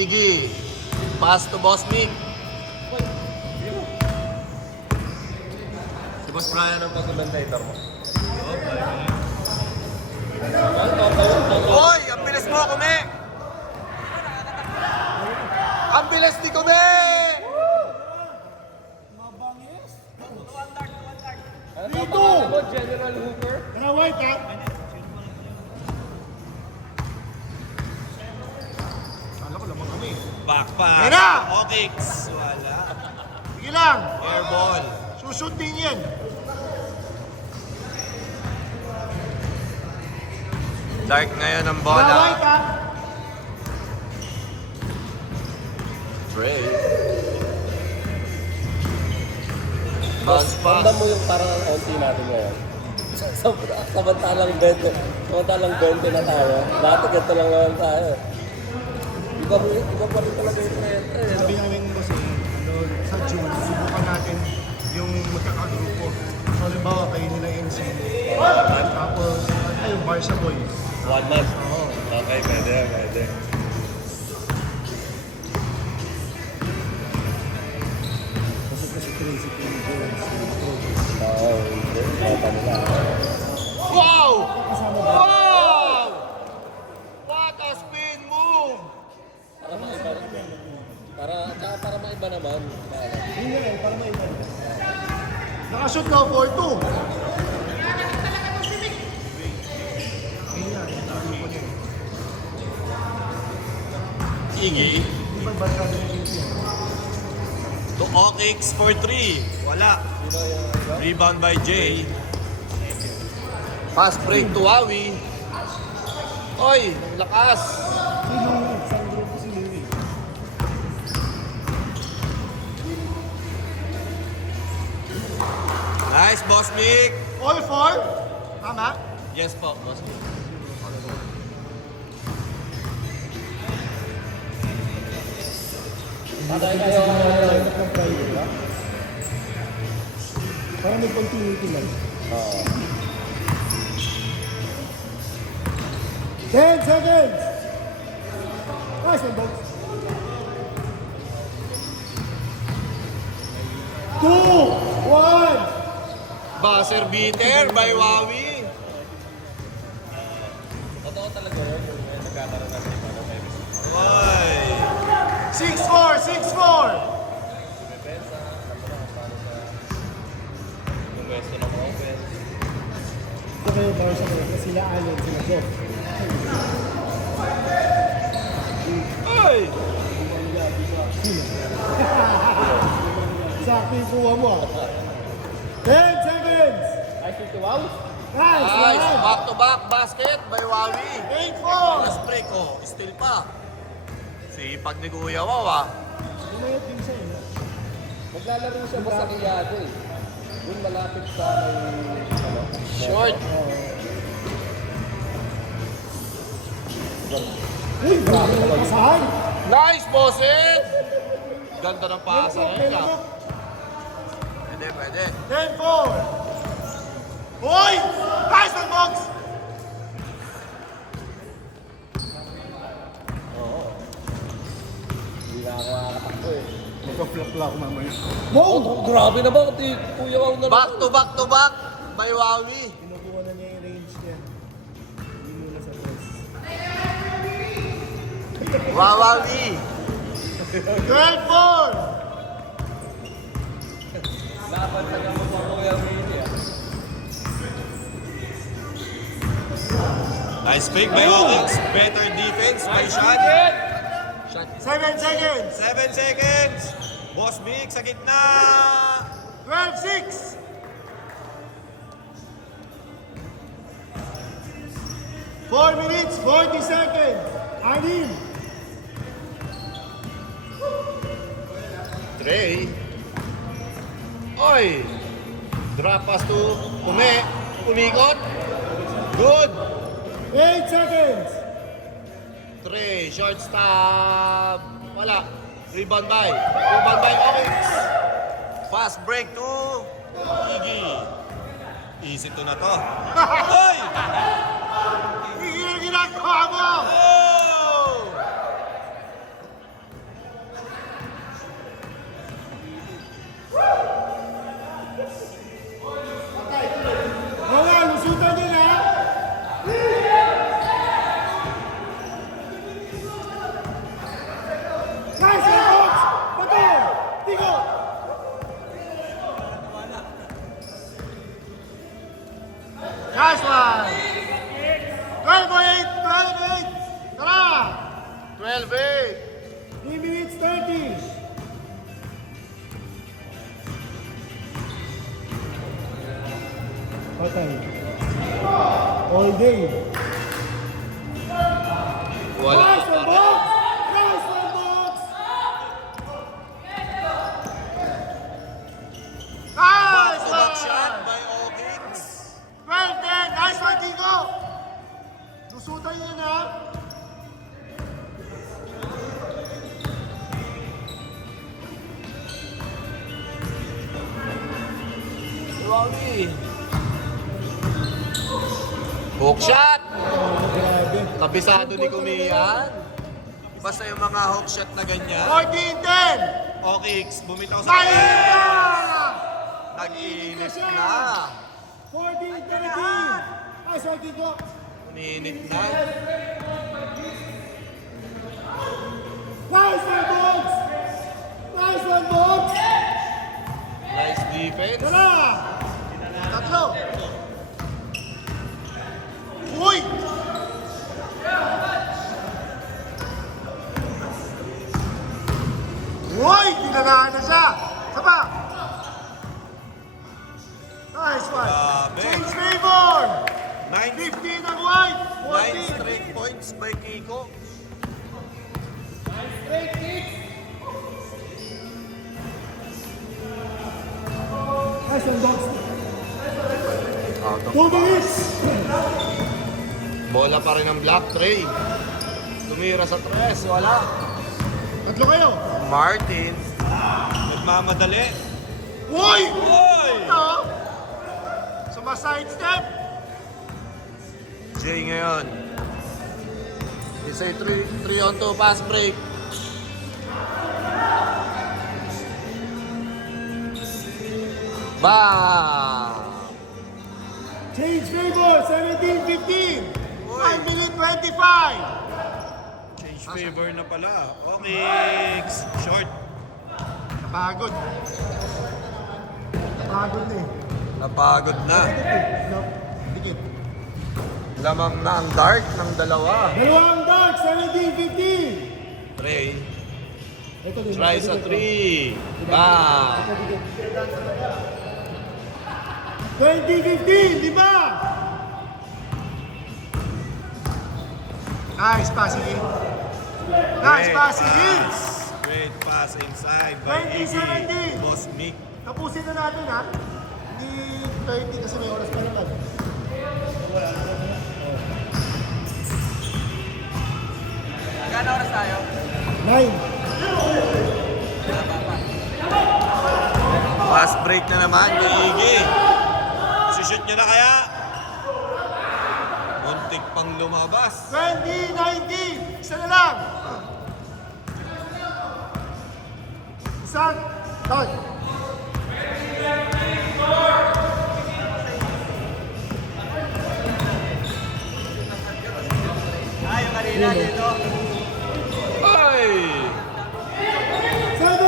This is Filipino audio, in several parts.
Iggy. Pass to Boss Mick. Si Boss Brian ang pag-commentator mo. Hoy! Ang bilis mo, Kume! Ang bilis ni Kume! Dito! General Hooker? White ha? Kala ko lamang kami. Back pass. Yan na! Okix. Wala. Sige lang. Air ball. Sushoot din yan. Dark ngayon ang White bola. ha? Trey. Bounce Tanda pass. mo yung parang onti natin ngayon. Samantalang 20 na tayo. Dati ganito lang naman tayo. Iba pa rin talaga yung trend. Sabi namin kasi, sa June, subukan natin yung magkakagrupo. So, halimbawa, kayo nila NC. Tapos, yung Barca Boys. 1 month. Okay, pwede. Kasi crazy team Jones. Oo, hindi. Kaya nila. Wow! Wow! What a spin move! Para maiba naman. Hindi nga, para may iba. Nakashoot na 4-2. Iggy. Di ba barkada yung team? To Okix for 3. Wala. Rebound by Jay. Fast break to Awi. Oy, lakas. Si Louie. Sa grupo si Louie. Nice, Boss Mick. All four? Tama? Yes po, Boss Mick. Patay kayo. Ng Friday, di ba? Para may continuity lang. 10 seconds! Nice one, box. 2, 1! Buzzer beater by Wawi. Totoo talaga yun. Yung nagkakaroon natin yung ano tayo. Oy. 6-4! 6-4! Depensa. Paano sa yung pwesto ng offense. Ito kayo ba sa mga sila Allen, sila Joff. Oy. Sakto yung kuha mo ah. 10 seconds! I think wow. Nice! Nice, Nice! back to back basket by Wawi. 8-4! Last break, oh, still pa. Sipag ni Kuya Waw, ah. Lumayot din siya eh. Maglalaro siya ba sa Kiyado eh. Yung malapit sa may... Ano? Short. Uy! Grabe na pasahan! Nice, bosses! Ganda ng pasa ngayon, ah. Pwede. 10-4! Uy! Nice one, box! Hindi na ako makakatakbo eh. Magpa-flop lang ako mamaya. Wow! Oh, grabe na ba? Kasi Kuya Wow na Back to back by Wawi. Kinukuha na niya yung range niya. Hindi muna sa press. Wawi. 12-4! Laban sa gamot mo Kuya Willie ah. Nice pick by Okix. Better defense by Sean. 7 seconds! 7 seconds. Boss Mick sa gitna. 12-6! 4 minutes, 40 seconds! Anim! Trey. Oy. Drop pass to Kume. Umikot. Good. 8 seconds! Trey, short stop. Wala. Rebound by Okix. Fast break to Iggy. Easy to na to. Oy! Hindi na ginagawa mo! Oh! Dave. Wala Nice pa one, rin. box! Nice one, box! Nice Back-to-back one! shot by Okings. Well then, nice one, Tico! Susutan yun, ha? Rocky. Hook shot. Grabe. Kabisado ni Kumian. Basta yung mga hook shot na ganyan. 14-10! Okings, bumitaw sa Mahinga! Nag-iinit na. 14-13! Nice one, Tico! Uminit na. Nice one, box! Nice one, box! Nice defense. Tara! Tatlo! Uy! Uy! Tinanaan na siya! Sapa! Nice one! Grabe. Change favor! 9 15 ang white! 14! straight points by Kiko. Nice one, box! Out of 2 minutes! Bola pa rin ang Black Tray. Tumira sa tres, wala. Tatlo kayo! Martin. Nagmamadali. Uy! Oy! Ito! Sumaside step! Jay ngayon. It's a 3 on 2 pass break. Bam! Change favor, 17-15. Uy. 1 minute 25. Change favor na pala. Okings. Short. Napagod. Napagod na eh. Napagod na. No, dikit. Lamang na ang dark ng dalawa. Dalawang dark, 17-15. Trey, Ito din. try ito sa din, 3. Bam! ito dikit. 20-15, di ba? Nice passing in. Nice Great passing in. pass. Great pass inside by 20-17. Iggy. Boss Mick. Tapusin na natin ha. Hindi 30 kasi may oras pa naman. Gano'ng oras tayo? 9. Fast break na naman kay Iggy. Shoot nyo na kaya? Muntik pang lumabas. 20-19! Isa na lang! Isang, done. Yung kanina dito. Ay! 7, 5,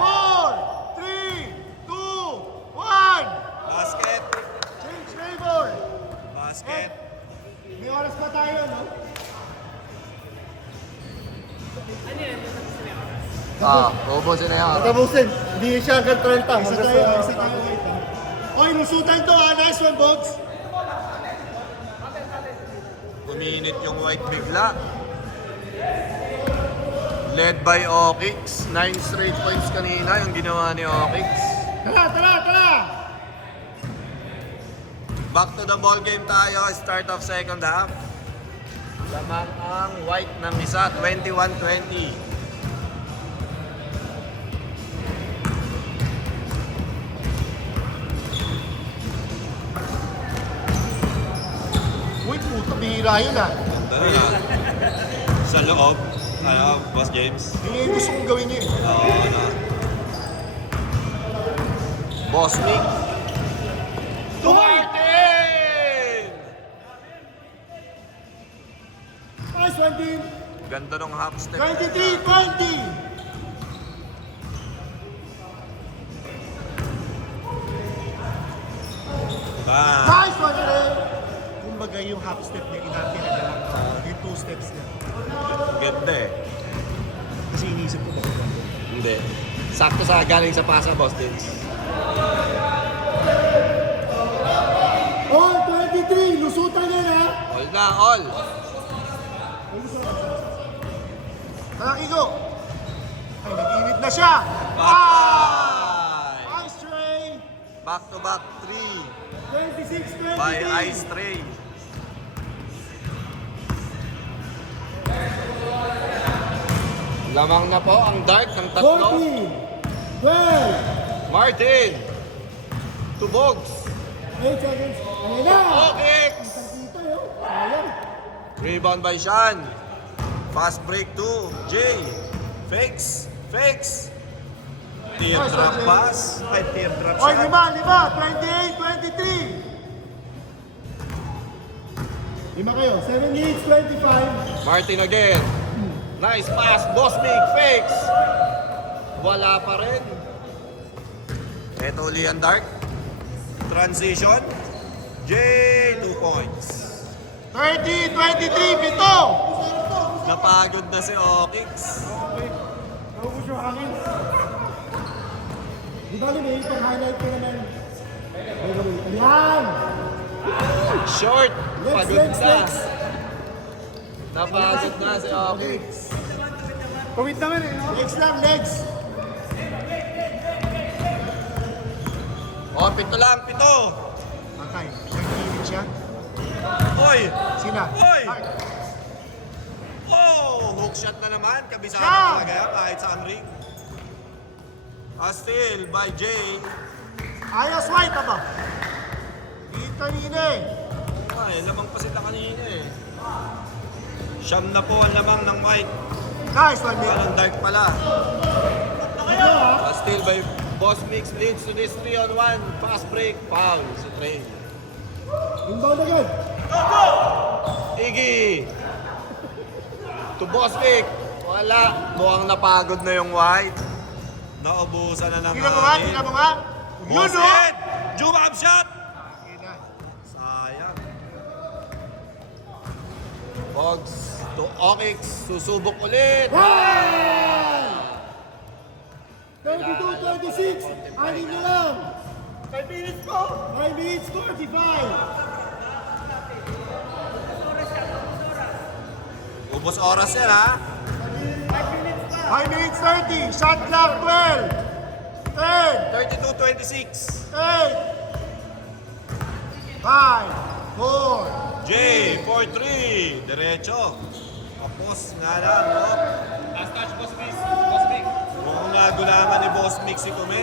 4, 3, 2, 1! Basket. Change favor! Basket. May oras pa tayo, no? Ubusin na yan. Tapusin. Hindi siya hanggang 30. Isa tayo, isa tayo. Oy, nusutan to ha. Nice one, Bogs. Uminit yung white bigla. Led by Okix. 9 straight points kanina yung ginawa ni Okix. Tara, tara, tara! Back to the ball game tayo. Start of second half. Lamang ang white ng isa. 21-20. Uy, puto, bihira yun ah. Ganda na. Sa loob. Boss James. Yun yung gusto kong gawin yun. Oo, ano. Boss Mick. Martin! Nice one, team. Ganda ng half step. 23-20. Bam. Nice one, Ray. Kumbaga yung half step niya, inapin na lang. Yung 2 steps niya. Ganda eh. Kasi inisip ko ba? Hindi. Sakto sa galing sa pasa, Boss James. On 23-20. 23, lusutan yan ha. All na, all. Malaki go. Ay, nag-init na siya. Bye! Ice tray. Back to back 3 26, 23. by Ice Tray. Lamang na po ang dart ng tatlo. 40, 12, Martin. Tubogs. 8 seconds. Ayun na. Okix. Kita yun. Sayang. Rebound by Sean. Fast break to Jay. Fakes. Fakes. Teardrop pass. Ay, teardrop Oy, shot. 5, 28, 23. 5 kayo. 7 minutes, 25. Martin again. Nice pass. Bosmig. Fakes. Wala pa rin. Ito uli ang dart. Transition. Jay, 2 points. 30, 23, pito. Napagod na si Okix. Naubos yung hangin. Di ba may itong highlight ko naman? Ayan! Short. Legs, Pagod legs, na. legs. Napagod na si Okix. Pawit naman eh, no? Legs lang, legs. Oh, pito lang, pito. Patay, nag-init siya. Oy! Sina? Oy! Mark. Oh! Hook shot na naman. Kabisado Siya! talaga yan kahit sa ring. A steal by Jay. Ayos, white ba? Di kanina eh. Ay, lamang pa sila kanina eh. Siyam na po ang lamang ng Mike. Nice one, Nick. Walang dark pala. Ito ha? A steal by Boss Mix leads to this 3-on-1. Fast break. Foul si Trey. Inbound agad. Iggy! To Boss Mix. Wala. Mukhang napagod na yung White. Naubusan na ng Tingnan mo nga, tingnan mo nga. Yun Boss o! Ed! Jump shot! Ina. Sayang. Bogs to Okix. Susubok ulit. 32-26. Anin nyo lang. 5 minutes po. 5 minutes, 45. Ubos oras yan ha. 5 minutes, 30. Shot clock, 12. 10. 32-26. 8. 5. 4. J, 4-3. Diretso. Tapos nga lang, no? Last touch, Boss Mix. Boss Mix. Mukhang nagulangan ni Boss Mix si Kume.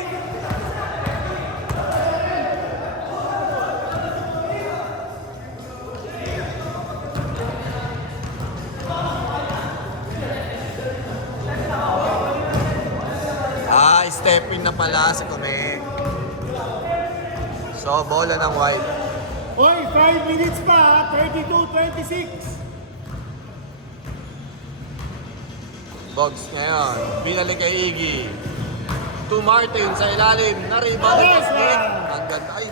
Stepping na pala si Kume. So, bola ng White. Oy, 5 minutes pa, 32-26. Bogs ngayon. Binalik kay Iggy. To Martin sa ilalim. Na-rebound ni Yes, Smith. man. Ang ganda. Ay,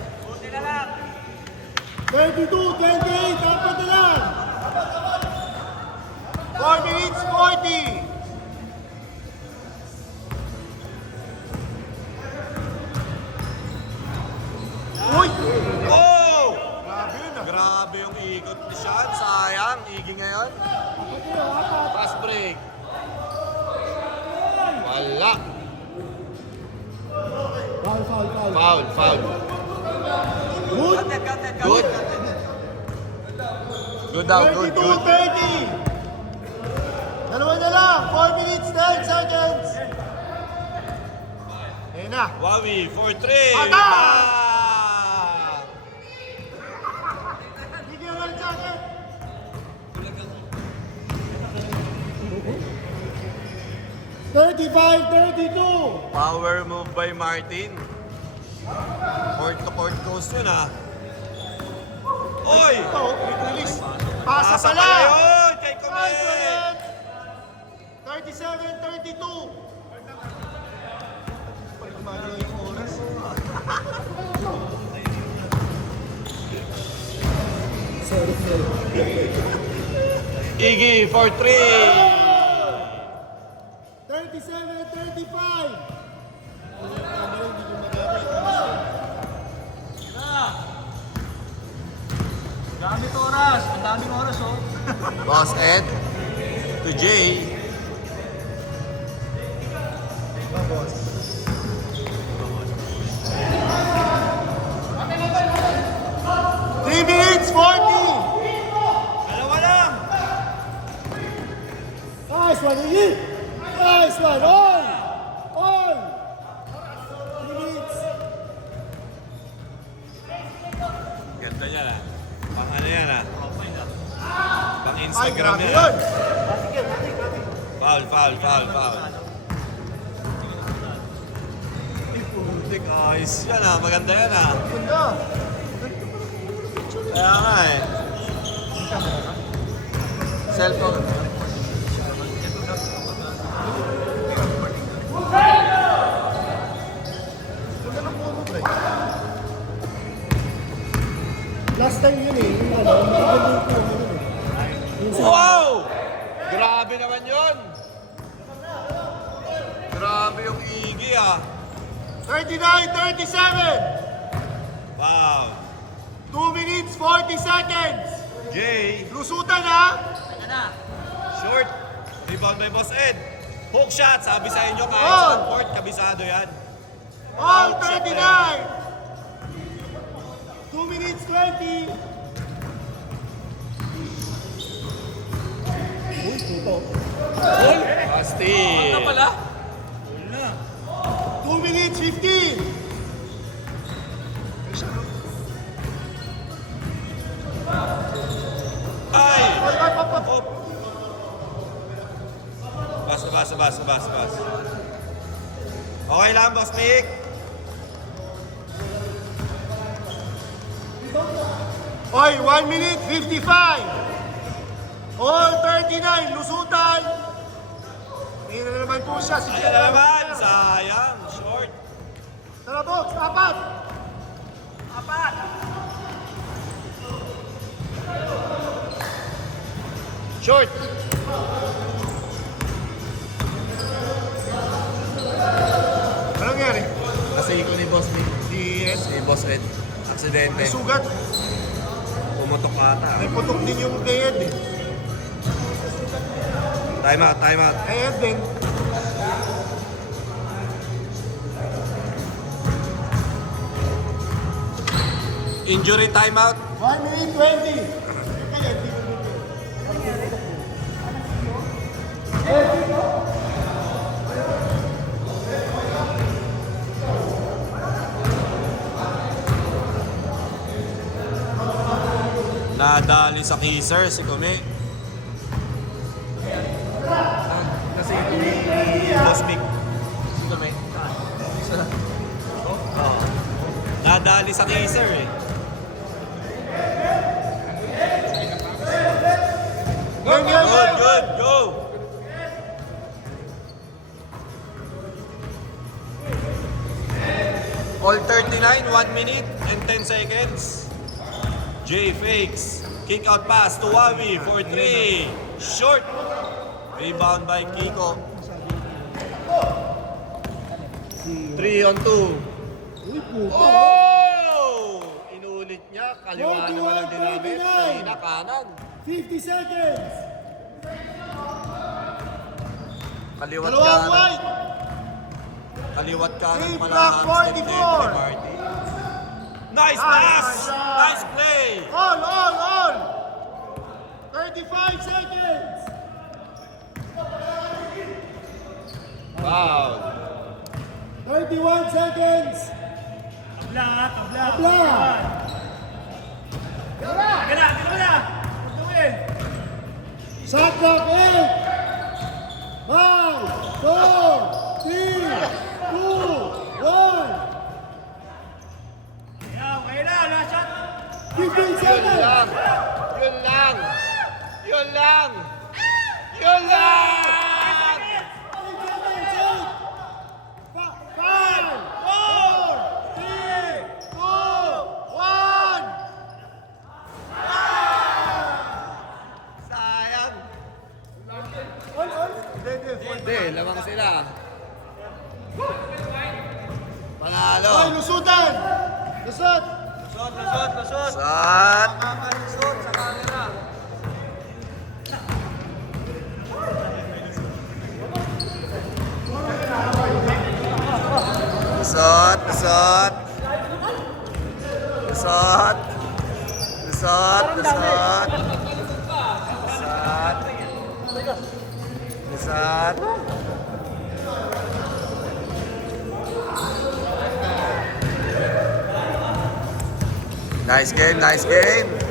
32-28, dapat na lang. 4 minutes, 40. Uy! oh! Grabe yun ah. Grabe yung ikot ni Sean. Sayang. Iggy ngayon. Fast break. Wala. Foul, foul, foul. Foul, foul. Good. Good. Good out, good, good. 32-30. Dalawa na lang. 4 minutes, 10 seconds. Ayun na. Wawi, 4-3. Ata! Ah! Bigyan lang sa akin. Power move by Martin. Court to court goes yun ah. Oy! Ito, quick release. Pasa Pasa pala. pala yun kay Kume. 37-32. Pag gumagalaw yung oras. Iggy, 4-3. 37-35. Gamit oras. Ang daming oras, oh. Boss Ed to Jay. Diba, boss? Three minutes, 40! Dalawa lang. Nice one, Iggy! Nice one, all! All! 3 minutes. Ganda yan ah. Pang ano yan ah. Pang Ay, Instagram grabe yan. yun! Foul, foul, foul, foul. Putik, ayos yan ah. Maganda yan ah. Ganda! Kaya nga eh. Cellphone. Ganda ng puno, pre. Last time yun eh, yung ano, yung ganda yung puno yun eh. Yung sa- Wow! Grabe naman yun! Grabe yung Iggy ah. 39-37! Wow. 2 minutes, 40 seconds! Jay, Lusutan ha! short. Rebound by Boss Ed. Hook shot, sabi sa inyo kahit Oh! sa court, kabisado yan. All 39! 2 minutes, 20! Uy, puto. Basti. 2 minutes, 15! Ay! Up. Bas. Okay lang, Boss Mick. Oy, 1 minute, 55! All 39, lusutan! Tingnan na naman po siya, si Ayan na naman, sayang. Short. Tara, box, apat! Short. Anong nangyari? Kasi ikaw ni Boss Mick. Si Ed, Si Boss Ed. Aksidente. may sugat. Pumotok ata. May putok din yung kay Ed eh. Time out. Kay Ed din. Injury timeout. 1 minute, 20! Nadali sa kisser si Kume. Kasi Boss Mick. Si Kume. Nadali sa kisser eh. Good, go! All 39, 1 minute and 10 seconds. Jay fakes. Kick out pass to Wawi for 3. Short. Rebound by Kiko. 3 on 2. Uy, puto! Oh! Inulit niya. Kaliwa naman ang dinamit. Kanina kanan. 50 seconds! Kaliwat Dalawang kanan. white! Kaliwat kanan Three pala block, ang step ni 44. Marty. Nice Nice, pass! nice. Nice play! All! 35 seconds! Wow! 31 seconds! Tabla! Shot clock 8! 5, 4, 3, 2, 1! 15 Yun seconds! lang! Yun lang! Yun lang! Yun lang! 5, 4, 3, 2, 1! Sayang! Hindi, lamang sila. Panalo! Ay, lusutan! Lusot! Lusot. Sat. Makakalusot sa camera. Lusot. Lusot. Lusot. Lusot. Lusot. Lusot. Nice game, nice game.